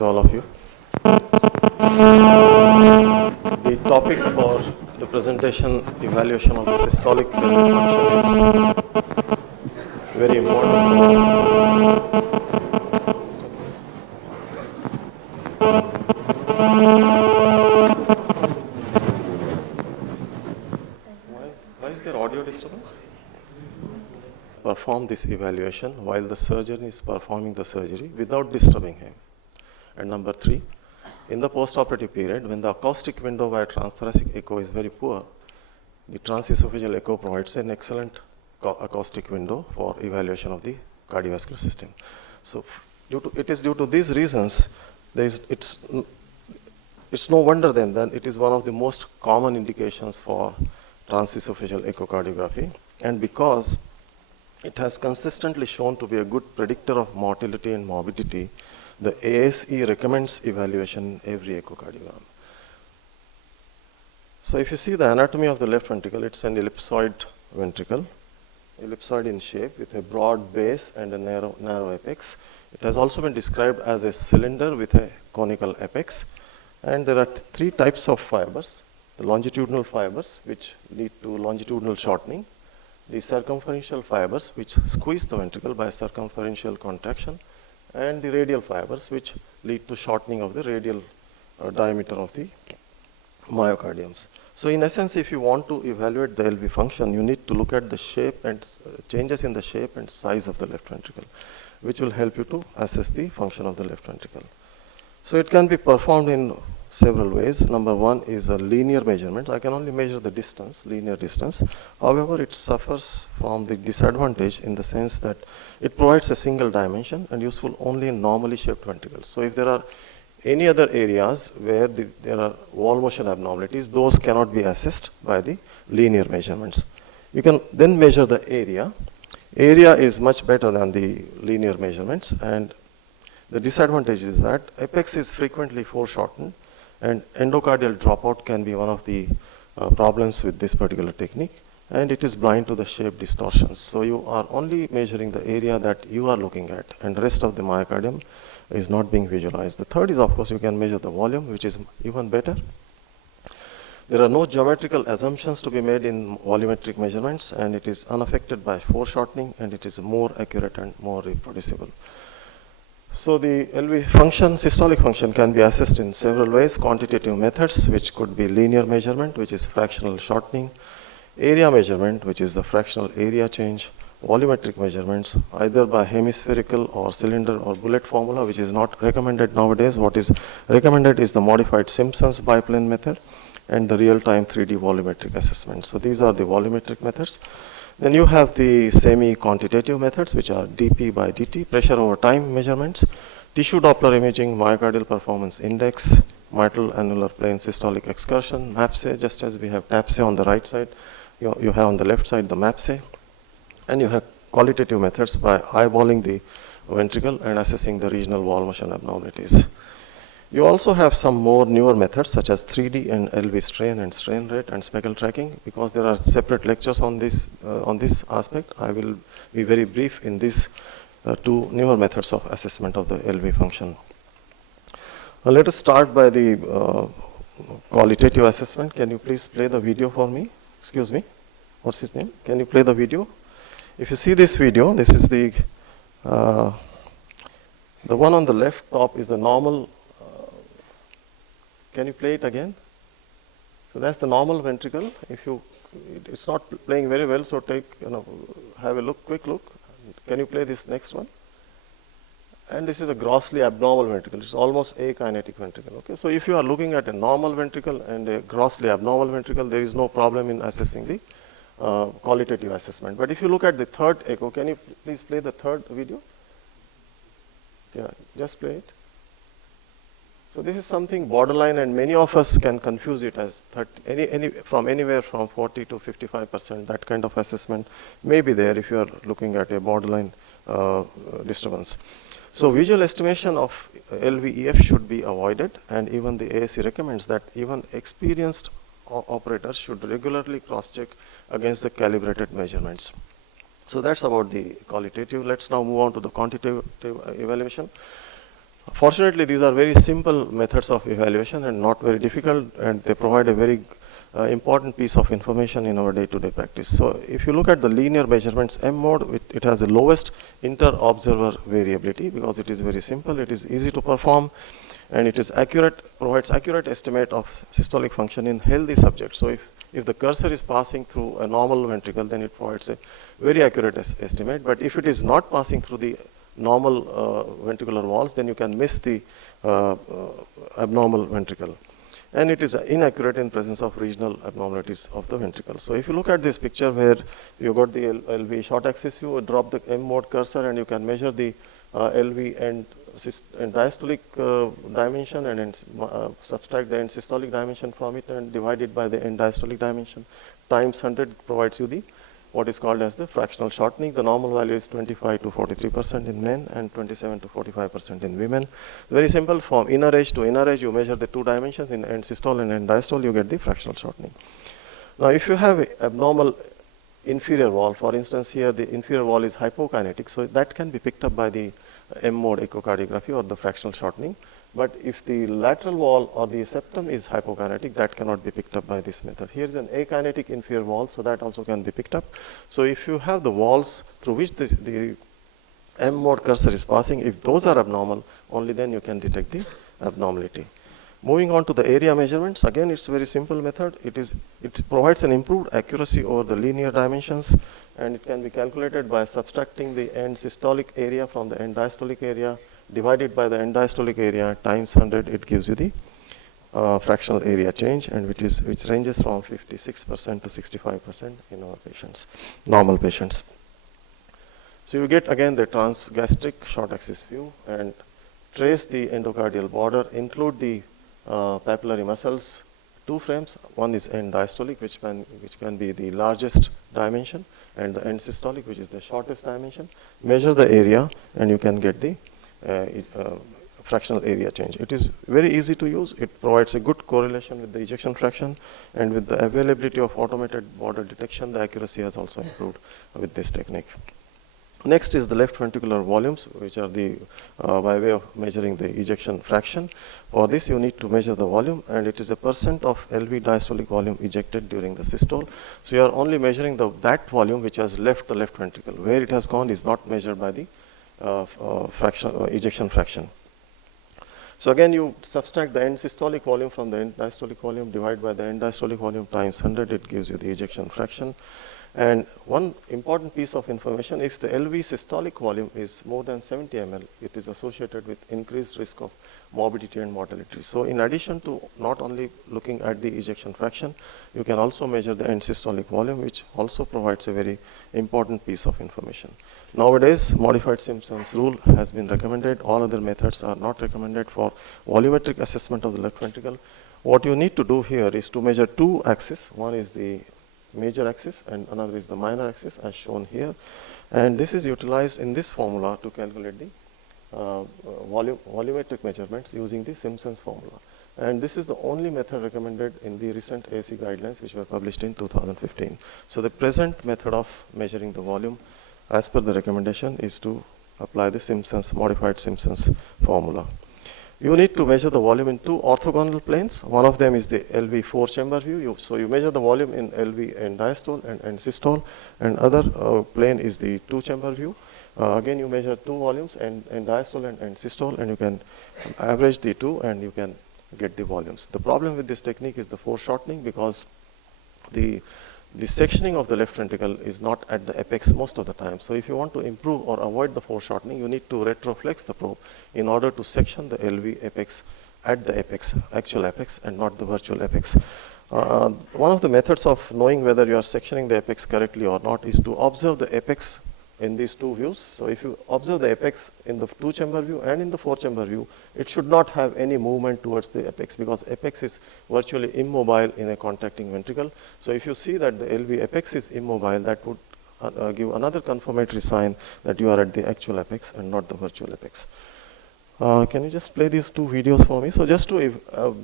All of you. The topic for the presentation, evaluation of the systolic value function, is very important. Why is there audio disturbance? Perform this evaluation while the surgeon is performing the surgery without disturbing him. And number 3, in the post-operative period, when the acoustic window via transthoracic echo is very poor, the transesophageal echo provides an excellent acoustic window for evaluation of the cardiovascular system. So, it is due to these reasons, it's no wonder then that it is one of the most common indications for transesophageal echocardiography, and because it has consistently shown to be a good predictor of mortality and morbidity, the ASE recommends evaluation in every echocardiogram. So if you see the anatomy of the left ventricle, it's an ellipsoid ventricle, ellipsoid in shape with a broad base and a narrow apex. It has also been described as a cylinder with a conical apex. And there are 3 types of fibers: the longitudinal fibers, which lead to longitudinal shortening; the circumferential fibers, which squeeze the ventricle by circumferential contraction; and the radial fibers, which lead to shortening of the radial diameter of the myocardiums. So in essence, if you want to evaluate the LV function, you need to look at the shape and changes in the shape and size of the left ventricle, which will help you to assess the function of the left ventricle. So it can be performed in several ways. Number 1 is a linear measurement. I can only measure the distance, linear distance. However, it suffers from the disadvantage in the sense that it provides a single dimension and useful only in normally shaped ventricles. So if there are any other areas where there are wall motion abnormalities, those cannot be assessed by the linear measurements. You can then measure the area. Area is much better than the linear measurements, and the disadvantage is that apex is frequently foreshortened, and endocardial dropout can be one of the problems with this particular technique, and it is blind to the shape distortions. So you are only measuring the area that you are looking at, and the rest of the myocardium is not being visualized. The third is, of course, you can measure the volume, which is even better. There are no geometrical assumptions to be made in volumetric measurements, and it is unaffected by foreshortening, and it is more accurate and more reproducible. So the LV function, systolic function, can be assessed in several ways: quantitative methods, which could be linear measurement, which is fractional shortening; area measurement, which is the fractional area change; volumetric measurements, either by hemispherical or cylinder or bullet formula, which is not recommended nowadays. What is recommended is the modified Simpson's biplane method and the real-time 3D volumetric assessment. So these are the volumetric methods. Then you have the semi-quantitative methods, which are dP by dt, pressure over time measurements, tissue Doppler imaging, myocardial performance index, mitral annular plane systolic excursion, MAPSE, just as we have TAPSE on the right side, you have on the left side the MAPSE, and you have qualitative methods by eyeballing the ventricle and assessing the regional wall motion abnormalities. You also have some more newer methods such as 3D and LV strain and strain rate and speckle tracking. Because there are separate lectures on this aspect, I will be very brief in these 2 newer methods of assessment of the LV function. Now let us start by the qualitative assessment. Can you please play the video for me? Excuse me, what's his name? Can you play the video? If you see this video, this is the one on the left top is the normal. Can you play it again? So that's the normal ventricle. It's not playing very well, so have a look, quick look. Can you play this next one? And this is a grossly abnormal ventricle. It's almost akinetic ventricle. Okay, so if you are looking at a normal ventricle and a grossly abnormal ventricle, there is no problem in assessing the qualitative assessment. But if you look at the third echo, can you please play the third video? Yeah, just play it. So this is something borderline, and many of us can confuse it as from anywhere from 40 to 55%. That kind of assessment may be there if you are looking at a borderline disturbance. So visual estimation of LVEF should be avoided, and even the ASE recommends that even experienced operators should regularly cross-check against the calibrated measurements. So that's about the qualitative. Let's now move on to the quantitative evaluation. Fortunately, these are very simple methods of evaluation and not very difficult, and they provide a very important piece of information in our day-to-day practice. So if you look at the linear measurements M mode, it has the lowest inter-observer variability because it is very simple, it is easy to perform, and it is accurate, provides accurate estimate of systolic function in healthy subjects. So if the cursor is passing through a normal ventricle, then it provides a very accurate estimate. But if it is not passing through the normal ventricular walls, then you can miss the abnormal ventricle. And it is inaccurate in presence of regional abnormalities of the ventricle. So if you look at this picture where you got the LV short axis view, drop the M mode cursor and you can measure the LV and diastolic dimension and then subtract the end systolic dimension from it and divide it by the end diastolic dimension times 100 provides you the what is called as the fractional shortening. The normal value is 25 to 43% in men and 27 to 45% in women. Very simple. From inner edge to inner edge, you measure the two dimensions in end systole and end diastole, you get the fractional shortening. Now, if you have a abnormal inferior wall, for instance, here the inferior wall is hypokinetic, so that can be picked up by the M mode echocardiography or the fractional shortening. But if the lateral wall or the septum is hypokinetic, that cannot be picked up by this method. Here is an akinetic inferior wall, so that also can be picked up. So if you have the walls through which the M mode cursor is passing, if those are abnormal, only then you can detect the abnormality. Moving on to the area measurements, again it's a very simple method. It provides an improved accuracy over the linear dimensions, and it can be calculated by subtracting the end systolic area from the end diastolic area, divided by the end diastolic area times 100, it gives you the fractional area change, and which ranges from 56% to 65% in our patients, normal patients. So you get again the transgastric short axis view and trace the endocardial border, include the papillary muscles, two frames. One is end diastolic, which can be the largest dimension, and the end systolic, which is the shortest dimension. Measure the area, and you can get the fractional area change. It is very easy to use. It provides a good correlation with the ejection fraction, and with the availability of automated border detection, the accuracy has also improved with this technique. Next is the left ventricular volumes, which are the by way of measuring the ejection fraction. For this, you need to measure the volume, and it is a % of LV diastolic volume ejected during the systole. So you are only measuring that volume which has left the left ventricle. Where it has gone is not measured by the ejection fraction. So again, you subtract the end systolic volume from the end diastolic volume, divide by the end diastolic volume times 100, it gives you the ejection fraction. And one important piece of information, if the LV systolic volume is more than 70 ml, it is associated with increased risk of morbidity and mortality. So in addition to not only looking at the ejection fraction, you can also measure the end systolic volume, which also provides a very important piece of information. Nowadays, modified Simpson's rule has been recommended. All other methods are not recommended for volumetric assessment of the left ventricle. What you need to do here is to measure two axes. One is the major axis and another is the minor axis, as shown here, and this is utilized in this formula to calculate the volumetric measurements using the Simpson's formula. And this is the only method recommended in the recent AC guidelines, which were published in 2015. So the present method of measuring the volume as per the recommendation is to apply the modified Simpson's formula. You need to measure the volume in two orthogonal planes. One of them is the LV 4-chamber view. So you measure the volume in LV end diastole and systole, and other plane is the 2-chamber view. Again, you measure two volumes, end diastole and systole, and you can average the two and you can get the volumes. The problem with this technique is the foreshortening, because the sectioning of the left ventricle is not at the apex most of the time. So if you want to improve or avoid the foreshortening, you need to retroflex the probe in order to section the LV apex at the apex, actual apex, and not the virtual apex. One of the methods of knowing whether you are sectioning the apex correctly or not is to observe the apex in these two views. So if you observe the apex in the 2-chamber view and in the 4-chamber view, it should not have any movement towards the apex, because apex is virtually immobile in a contracting ventricle. So if you see that the LV apex is immobile, that would give another confirmatory sign that you are at the actual apex and not the virtual apex. Can you just play these two videos for me? So just to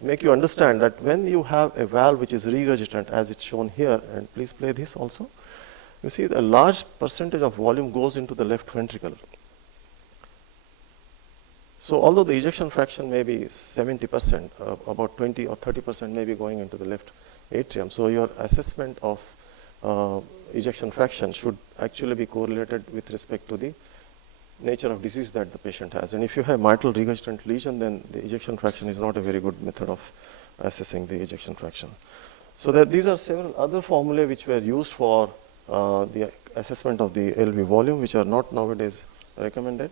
make you understand that when you have a valve which is regurgitant, as it's shown here, and please play this also. You see a large percentage of volume goes into the left ventricle. So although the ejection fraction may be 70%, about 20 or 30% may be going into the left atrium. So your assessment of ejection fraction should actually be correlated with respect to the nature of disease that the patient has. And if you have mitral regurgitant lesion, then the ejection fraction is not a very good method of assessing the ejection fraction. So these are several other formulae which were used for the assessment of the LV volume, which are not nowadays recommended.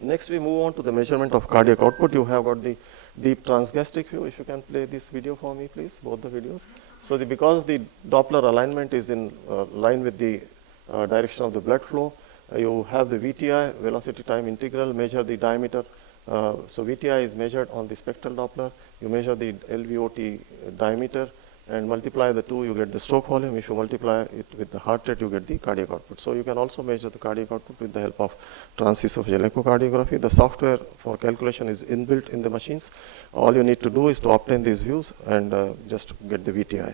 Next, we move on to the measurement of cardiac output. You have got the deep transgastric view. If you can play this video for me, please, both the videos. So because the Doppler alignment is in line with the direction of the blood flow, you have the VTI, velocity time integral, measure the diameter. So VTI is measured on the spectral Doppler. You measure the LVOT diameter and multiply the two, you get the stroke volume. If you multiply it with the heart rate, you get the cardiac output. So you can also measure the cardiac output with the help of transesophageal echocardiography. The software for calculation is inbuilt in the machines. All you need to do is to obtain these views and just get the VTI.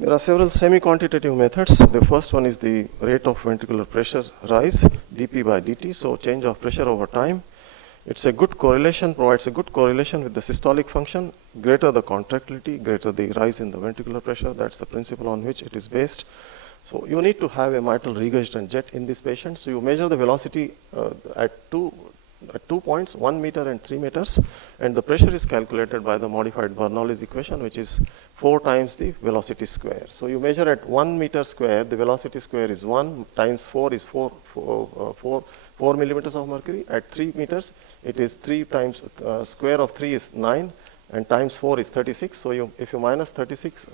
There are several semi-quantitative methods. The first one is the rate of ventricular pressure rise, dP by dt, so change of pressure over time. It's a good correlation, provides a good correlation with the systolic function. Greater the contractility, greater the rise in the ventricular pressure. That's the principle on which it is based. So you need to have a mitral regurgitant jet in this patient. So you measure the velocity at two points, 1 meter and 3 meters, and the pressure is calculated by the modified Bernoulli's equation, which is 4 times the velocity square. So you measure at 1 meter square, the velocity square is 1 times 4 is 4 millimeters of mercury. At 3 meters, it is 3 times square of 3 is 9, and times 4 is 36. So if you minus 36,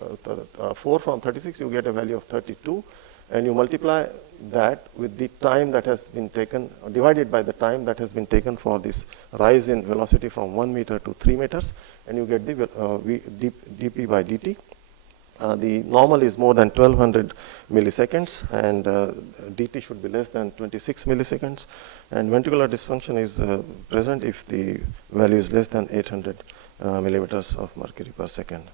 4 from 36, you get a value of 32, and you multiply that with the time that has been taken, divided by the time that has been taken for this rise in velocity from 1 meter to 3 meters, and you get the dP by dt. The normal is more than 1200 milliseconds, and dt should be less than 26 milliseconds, and ventricular dysfunction is present if the value is less than 800 millimeters of mercury per second.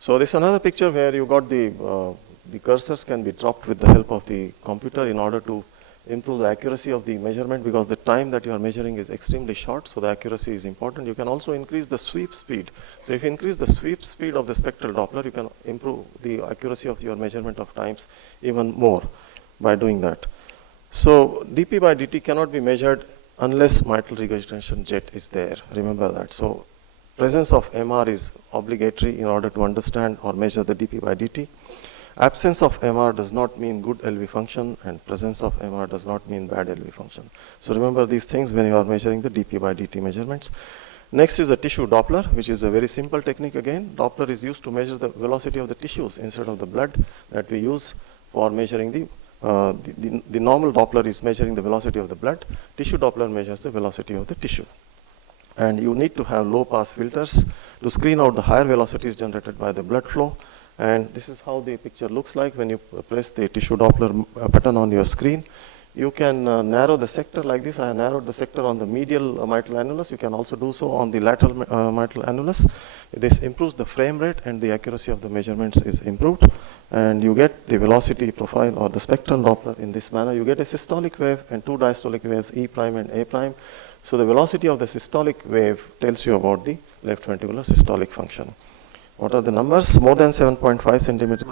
So this is another picture where you got the cursors can be dropped with the help of the computer in order to improve the accuracy of the measurement, because the time that you are measuring is extremely short, so the accuracy is important. You can also increase the sweep speed. So if you increase the sweep speed of the spectral Doppler, you can improve the accuracy of your measurement of times even more by doing that. So dP by dt cannot be measured unless mitral regurgitation jet is there. Remember that. So presence of MR is obligatory in order to understand or measure the dP by dt. Absence of MR does not mean good LV function, and presence of MR does not mean bad LV function. So remember these things when you are measuring the dP by dt measurements. Next is a tissue Doppler, which is a very simple technique again. Doppler is used to measure the velocity of the tissues instead of the blood that we use for measuring the normal Doppler is measuring the velocity of the blood. Tissue Doppler measures the velocity of the tissue. And you need to have low pass filters to screen out the higher velocities generated by the blood flow. And this is how the picture looks like when you press the tissue Doppler button on your screen. You can narrow the sector like this. I narrowed the sector on the medial mitral annulus. You can also do so on the lateral mitral annulus. This improves the frame rate, and the accuracy of the measurements is improved. And you get the velocity profile or the spectral Doppler in this manner. You get a systolic wave and 2 diastolic waves, E prime and A prime. So the velocity of the systolic wave tells you about the left ventricular systolic function. What are the numbers? More than 7.5 centimeters.